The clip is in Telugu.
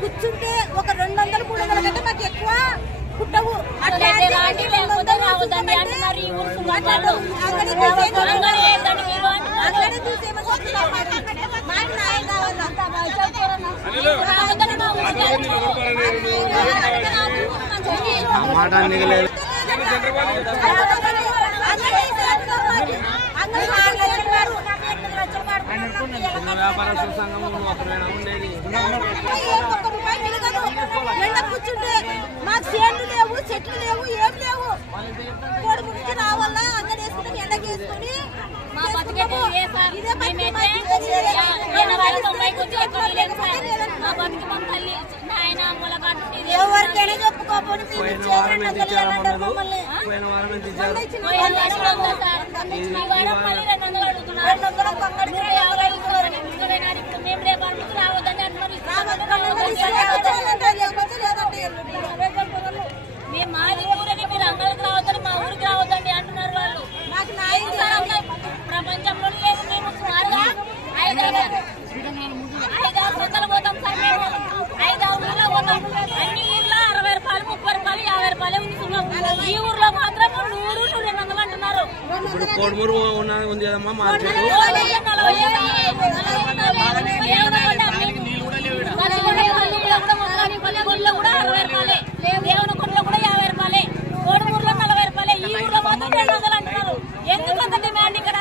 కూర్చుంటే ఒక 200 300 కంటే మాకు ఎక్కువ పుట్టవు. కూర్చుంటే మాకు చేతులు లేవు, చెట్లు లేవు, ఏం లేవు. కొడుకు నుంచి రావాలా అంగడి వేసుకుంటే ఎండకి వేసుకుని ఎవరికైనా చెప్పుకోపోయి మేము మాది ఊరని మీరు అందరికి రావద్దని మా ఊరికి రావద్దండి అంటున్నారు వాళ్ళు. మాకు ప్రపంచంలో లేదు. మేము సుమారుగా 5-6 వందలు పోతాం సార్. మేము 5-6 ఊర్లో పోతాం. అన్ని ఊర్లో 60 రూపాయలు, 30 రూపాయలు, 50 రూపాయలు ఉంచుకున్నాం. ఈ ఊర్లో మాత్రం 100-200 అంటున్నారు. ఇప్పుడు కోడుమూరు ఉంది కదమ్మా మార్కెట్ కూడా 60 రూపాయలే, దేవునికొండలో కూడా 50 రూపాయలే, కోడుమూరులో 40 రూపాయలే. ఈ ఊర్లో మాత్రం 200 అంటున్నారు. ఎందుకు అంత డిమాండ్ ఇక్కడ?